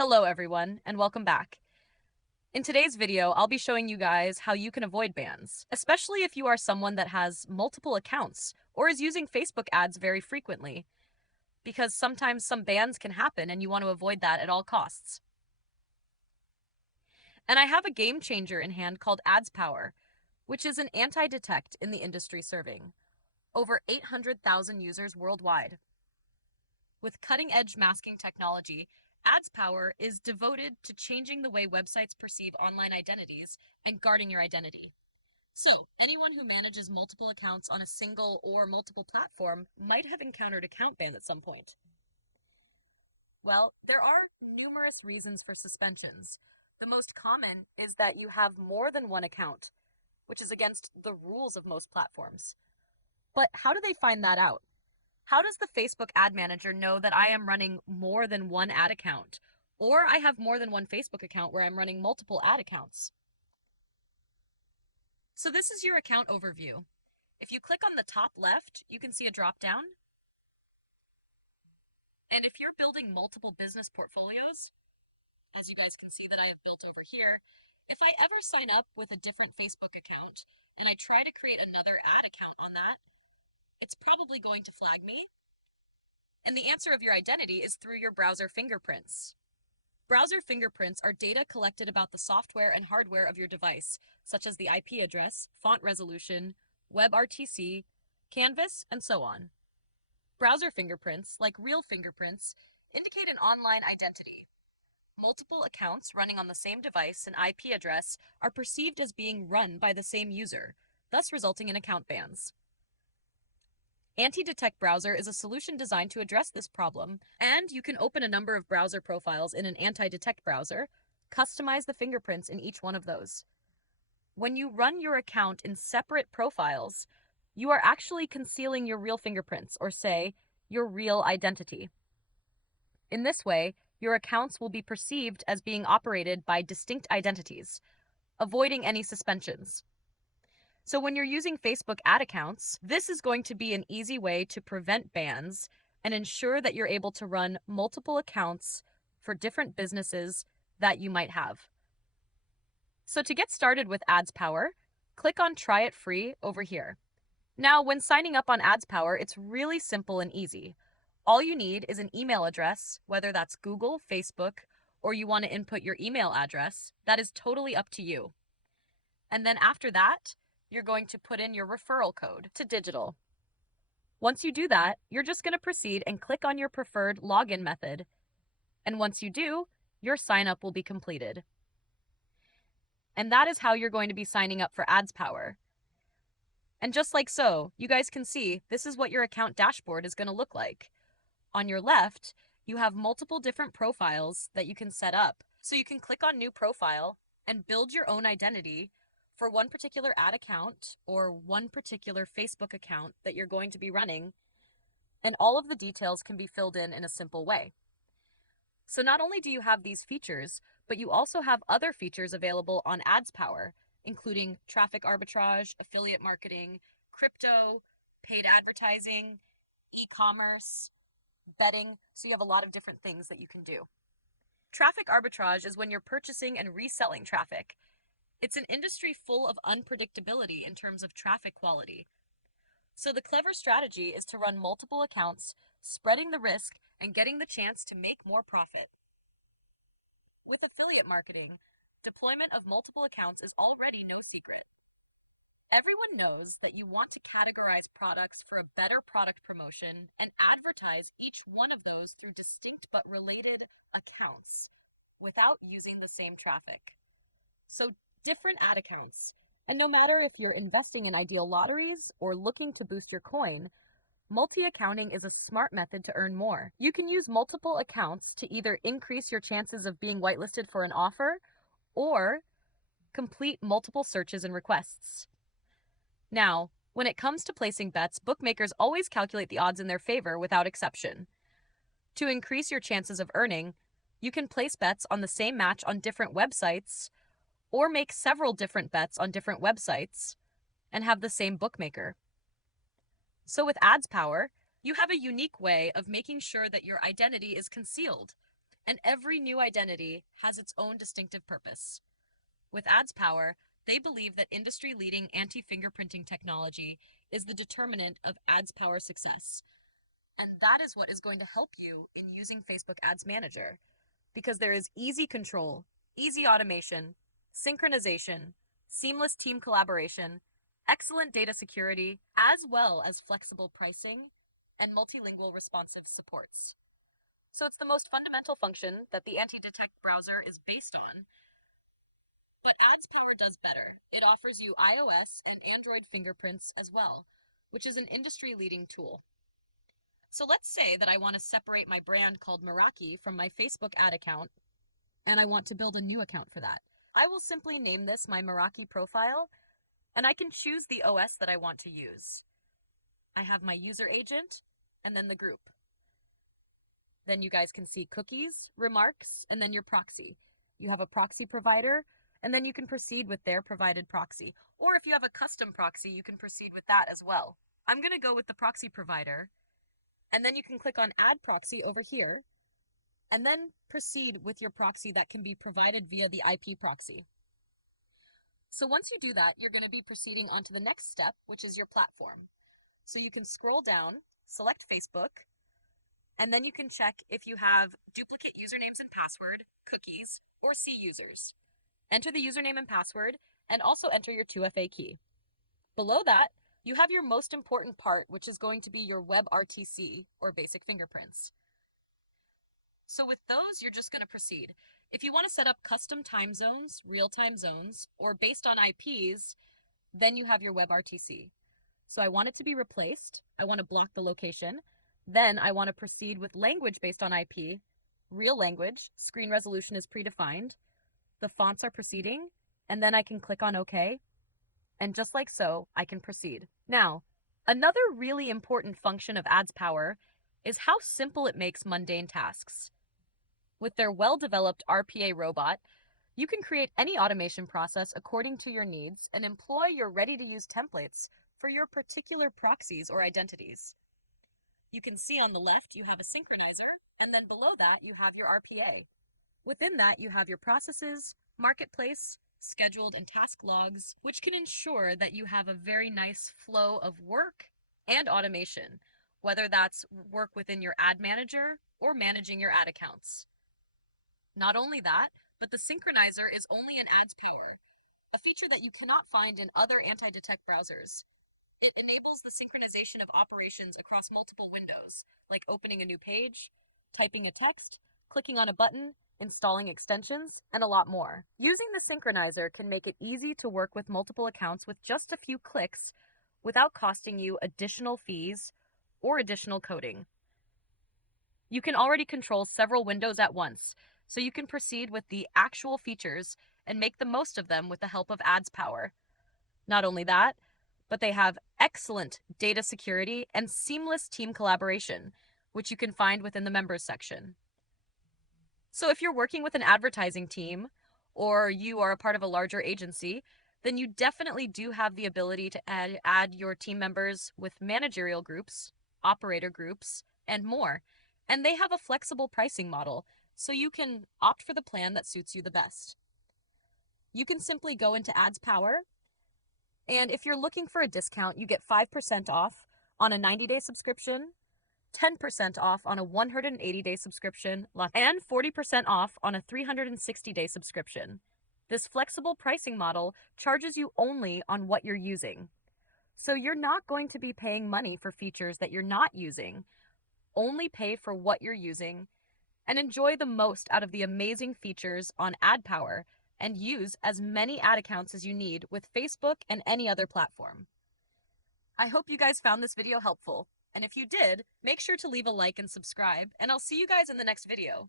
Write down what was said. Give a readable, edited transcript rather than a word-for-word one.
Hello everyone, and welcome back. In today's video, I'll be showing you guys how you can avoid bans, especially if you are someone that has multiple accounts or is using Facebook ads very frequently, because sometimes some bans can happen and you want to avoid that at all costs. And I have a game changer in hand called AdsPower, which is an anti-detect in the industry serving over 800,000 users worldwide. With cutting-edge masking technology, AdsPower is devoted to changing the way websites perceive online identities and guarding your identity. So, anyone who manages multiple accounts on a single or multiple platform might have encountered account ban at some point. Well, there are numerous reasons for suspensions. The most common is that you have more than one account, which is against the rules of most platforms. But how do they find that out? How does the Facebook ad manager know that I am running more than one ad account? Or I have more than one Facebook account where I'm running multiple ad accounts? So this is your account overview. If you click on the top left, you can see a drop down. And if you're building multiple business portfolios, as you guys can see that I have built over here, if I ever sign up with a different Facebook account and I try to create another ad account on that, it's probably going to flag me. And the answer of your identity is through your browser fingerprints. Browser fingerprints are data collected about the software and hardware of your device, such as the IP address, font resolution, WebRTC, Canvas, and so on. Browser fingerprints, like real fingerprints, indicate an online identity. Multiple accounts running on the same device and IP address are perceived as being run by the same user, thus resulting in account bans. Anti-Detect Browser is a solution designed to address this problem, and you can open a number of browser profiles in an anti-detect browser, customize the fingerprints in each one of those. When you run your account in separate profiles, you are actually concealing your real fingerprints, or say, your real identity. In this way, your accounts will be perceived as being operated by distinct identities, avoiding any suspensions. So when you're using Facebook ad accounts, this is going to be an easy way to prevent bans and ensure that you're able to run multiple accounts for different businesses that you might have. So to get started with AdsPower, click on Try It Free over here. Now, when signing up on AdsPower, it's really simple and easy. All you need is an email address, whether that's Google, Facebook, or you want to input your email address. That is totally up to you. And then after that, you're going to put in your referral code to Digital. Once you do that, you're just going to proceed and click on your preferred login method. And once you do, your sign up will be completed. And that is how you're going to be signing up for AdsPower. And just like so, you guys can see this is what your account dashboard is going to look like. On your left, you have multiple different profiles that you can set up. So you can click on New Profile and build your own identity for one particular ad account or one particular Facebook account that you're going to be running, and all of the details can be filled in a simple way. So not only do you have these features, but you also have other features available on AdsPower, including traffic arbitrage, affiliate marketing, crypto, paid advertising, e-commerce, betting, so you have a lot of different things that you can do. Traffic arbitrage is when you're purchasing and reselling traffic. It's an industry full of unpredictability in terms of traffic quality. So the clever strategy is to run multiple accounts, spreading the risk and getting the chance to make more profit. With affiliate marketing, deployment of multiple accounts is already no secret. Everyone knows that you want to categorize products for a better product promotion and advertise each one of those through distinct but related accounts without using the same traffic. So different ad accounts. And no matter if you're investing in ideal lotteries or looking to boost your coin, multi-accounting is a smart method to earn more. You can use multiple accounts to either increase your chances of being whitelisted for an offer or complete multiple searches and requests. Now, when it comes to placing bets, bookmakers always calculate the odds in their favor without exception. To increase your chances of earning, you can place bets on the same match on different websites or make several different bets on different websites and have the same bookmaker. So with AdsPower, you have a unique way of making sure that your identity is concealed. And every new identity has its own distinctive purpose. With AdsPower, they believe that industry-leading anti-fingerprinting technology is the determinant of AdsPower success. And that is what is going to help you in using Facebook Ads Manager, because there is easy control, easy automation, synchronization, seamless team collaboration, excellent data security, as well as flexible pricing and multilingual responsive supports. So it's the most fundamental function that the anti-detect browser is based on. But AdsPower does better. It offers you iOS and Android fingerprints as well, which is an industry-leading tool. So let's say that I want to separate my brand called Meraki from my Facebook ad account, and I want to build a new account for that. I will simply name this my Meraki profile, and I can choose the OS that I want to use. I have my user agent, and then the group. Then you guys can see cookies, remarks, and then your proxy. You have a proxy provider, and then you can proceed with their provided proxy. Or if you have a custom proxy, you can proceed with that as well. I'm going to go with the proxy provider, and then you can click on Add Proxy over here, and then proceed with your proxy that can be provided via the IP proxy. So once you do that, you're going to be proceeding on to the next step, which is your platform. So you can scroll down, select Facebook, and then you can check if you have duplicate usernames and password, cookies, or C users. Enter the username and password, and also enter your 2FA key. Below that, you have your most important part, which is going to be your WebRTC, or basic fingerprints. So with those, you're just going to proceed. If you want to set up custom time zones, real-time zones, or based on IPs, then you have your WebRTC. So I want it to be replaced. I want to block the location. Then I want to proceed with language based on IP, real language, screen resolution is predefined, the fonts are proceeding, and then I can click on OK. And just like so, I can proceed. Now, another really important function of AdsPower is how simple it makes mundane tasks. With their well-developed RPA robot, you can create any automation process according to your needs and employ your ready-to-use templates for your particular proxies or identities. You can see on the left you have a synchronizer, and then below that you have your RPA. Within that you have your processes, marketplace, scheduled and task logs, which can ensure that you have a very nice flow of work and automation, whether that's work within your ad manager or managing your ad accounts. Not only that, but the synchronizer is only in AdsPower, a feature that you cannot find in other anti-detect browsers. It enables the synchronization of operations across multiple windows, like opening a new page, typing a text, clicking on a button, installing extensions, and a lot more. Using the synchronizer can make it easy to work with multiple accounts with just a few clicks without costing you additional fees or additional coding. You can already control several windows at once, so you can proceed with the actual features and make the most of them with the help of AdsPower. Not only that, but they have excellent data security and seamless team collaboration, which you can find within the members section. So if you're working with an advertising team or you are a part of a larger agency, then you definitely do have the ability to add your team members with managerial groups, operator groups, and more. And they have a flexible pricing model, so you can opt for the plan that suits you the best. You can simply go into AdsPower, and if you're looking for a discount, you get 5% off on a 90-day subscription, 10% off on a 180-day subscription, and 40% off on a 360-day subscription. This flexible pricing model charges you only on what you're using. So you're not going to be paying money for features that you're not using. Only pay for what you're using and enjoy the most out of the amazing features on AdPower and use as many ad accounts as you need with Facebook and any other platform. I hope you guys found this video helpful, and if you did, make sure to leave a like and subscribe, and I'll see you guys in the next video.